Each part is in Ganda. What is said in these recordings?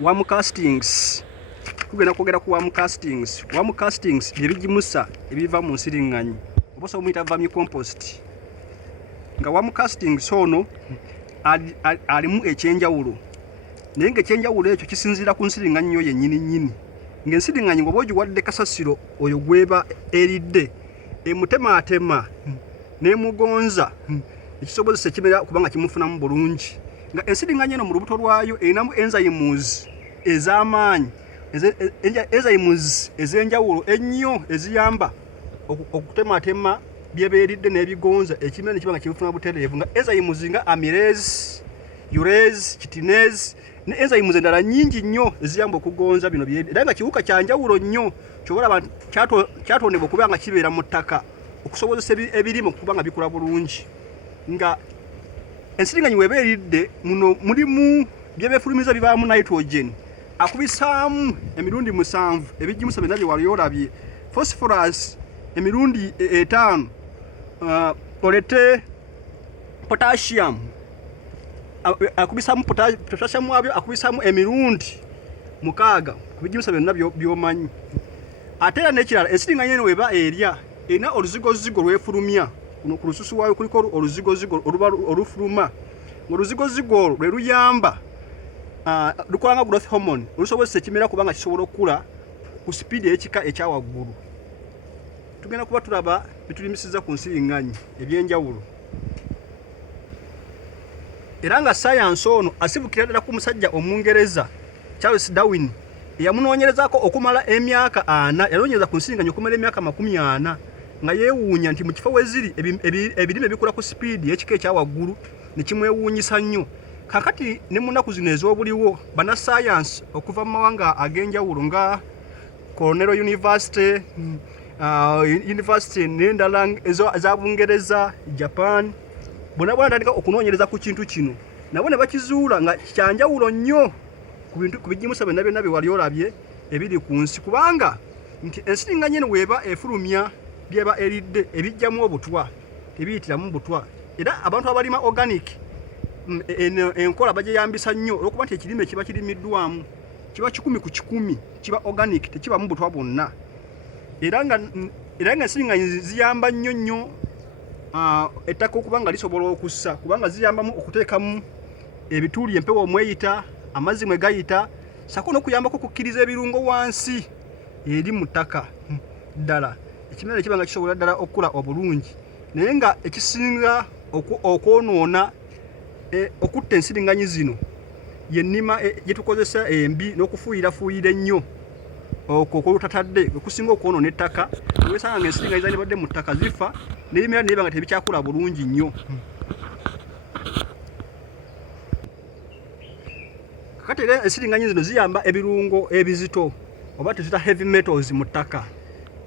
Worm castings. Kugenda kwogera ku worm castings. Worm castings byebigimusa ebiva mu nsiringanyi. Oboso omuyita vermicompost. Nga worm castings ono alimu ekyenjawulo. Naye ng'ekyenjawulo ekyo kisinziira ku nsiringanyi yo yennyini nnyini. Ng'ensiringanyi ng'oba ogiwadde kasasiro oyo gweba eridde emutemaatema n'emugonza ekisobozesa ekimera kubanga kimufunamu bulungi. Nga ensiringanyi eno mu lubuto lwayo erinamu enzymes ez'amaanyi, enzymes ez'enjawulo ennyo eziyamba okutemaatema byebeeridde n'ebigonza ekimera ne kiba nga kimufuna butereevu. Nga enzymes nga amylase, urase, chitinase ne enzymes endala nnyingi nnyo eziyamba okugonza bino bye. Era nga kiwuka kya njawulo nnyo kyobola kyatondebwa okuba nga kibeera mu ttaka okusobozesa ebirime okuba nga bikula bulungi. Nga ensiringanyi weba eridde muno mulimu byebeefulumiza bibaamu nitrogen akubisaamu emirundi 7 ebigimusa byonna bye wali olabye, phosphorus emirundi 5, olete potassium akubisaamu potassium wabyo akubisaamu emirundi 6 ku bigimusa byonna by'omanyi. Ate era n'ekirala ensiringanyi eno weba erya erina oluzigozigo lwefulumya. Kuno ku lususu waayo kuliko oluzigozigo oluba olufuluma. Oluzigozigo olwo lwe luyamba lukola nga growth hormone olusobozesa ekimera kubanga kisobola okula ku sipiidi ekika ekya waggulu. Tugenda kuba tulaba bitulimisiza ku nsiringanyi ebyenjawulo. Era nga science ono asibukira ddala ku musajja Omungereza Charles Darwin eyamunoonyerezaako okumala emyaka 4, yanoonyereza ku nsiringanyi okumala emyaka 40 nga yeewuunya nti mu kifo we ziri ebirime bikula ku sipiidi ekika ekya waggulu ne kimwewuunyisa nnyo. Kakati ne mu nnaku zino ez'obuliwo bannassaayansi okuva mu mawanga ag'enjawulo nga Cornell University, University n'endala eza Bungereza, Japan, bonna batandika okunoonyereza ku kintu kino. Nabo ne bakizuula nga kyanjawulo nnyo ku bigimusa byonna byonna bye wali olabye ebiri ku nsi, kubanga nti ensiringanyi eno weeba efulumya byeba eridde ebijjamu obutwa tebiyitiramu butwa. Era abantu abalima organic enkola bagyeyambisa nnyo olwokuba nti ekirime kiba kirimiddwamu, kiba 100 ku 100 kiba organic, tekibamu butwa bwonna. Era nga ensiringanyi ziyamba nnyo nnyo ettaka okuba nga lisobola okussa, kubanga ziyambamu okuteekamu ebituuli empewo omweyita, amazzi mwe gayita, sako n'okuyambako okukkiriza ebirungo wansi eri mu ttaka ddala ekimera kiba nga kisobola ddala okukula obulungi. Naye nga ekisinga okwonoona okutta ensiringanyi zino yennima gye tukozesa embi n'okufuuyirafuuyira ennyo okwo okulutatadde okusinga okwonoona ettaka. Olwesanga ng'ensiringanyi zalibadde mu ttaka zifa n'ebimera ne biba nga tebikyakula bulungi nnyo. Kakati era ensiringanyi zino ziyamba ebirungo ebizito oba tuzita heavy metals mu ttaka.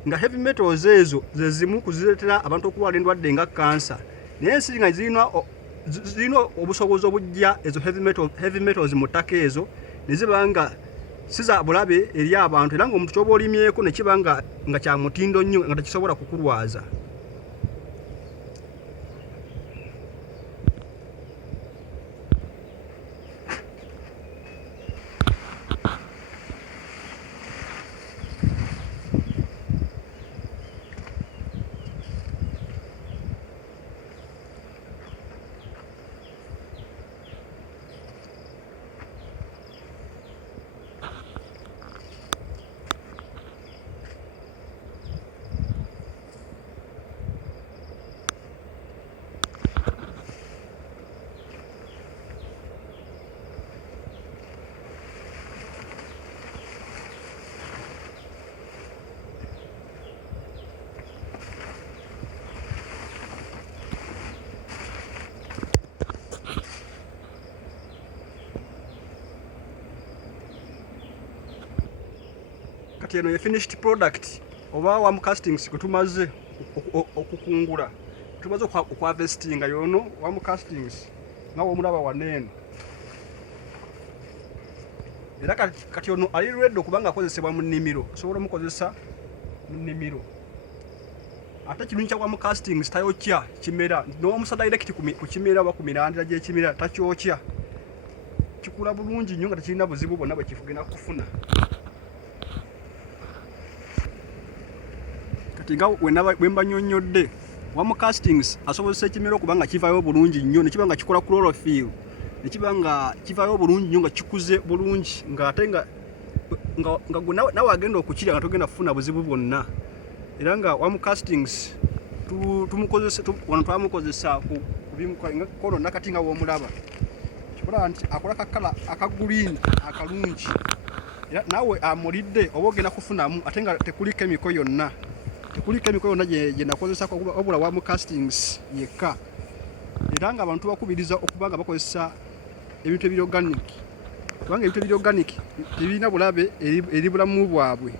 Nga heavy metals ezo ze zimu kuzireetera abantu okulwala endwadde nga kansa. Naye ensiringanyi zirina obusobozi obujja ezo heavy metals mu ttaka ezo ne ziba nga si za bulabe eri abantu, era ng'omuntu ky'oba olimyeko ne kiba nga kya mutindo nnyo nga tekisobola kukulwaza. Kati eno ye finished product oba worm castings kwe tumaze okukungula, tumaze okuharvestinga yono worm castings nga womulaba waneeno. Era kati ono ali ready okubanga akozesebwa mu nnimiro, osobola omukozesa mu nnimiro. Ate kirungi kya worm castings tayokya kimera, n'omusa direct ku kimera oba ku mirandira gy'ekimera takyokya. kikula bulungi nnyo nga tekirina buzibu bwonna bwe kigenda kufuna. Kati nga bwe mbanyonnyodde, wamu castings asobozesa ekimera okuba nga kivaayo bulungi nnyo, ne kiba nga kikola chlorophyll, ne kiba nga kivaayo bulungi nnyo nga kikuze bulungi, ng'ate nga nawe agenda okukirya nga togenda kufuna buzibu bwonna. Era nga wamu castings wano twamukozesa kono nakati nga w'omulaba, kikolaba nti akola kakala aka green akalungi. Era naawe amulidde oba ogenda kufunamu ate nga tekuli kemiko yonna. Tekuli kemiko yonna gye nakozesa wabula wamu castings yekka. Era nga abantu bakubiriza okuba nga bakozesa ebintu ebiri organic, kubanga ebintu ebiri organic tebirina bulabe eri bulamu bwabwe.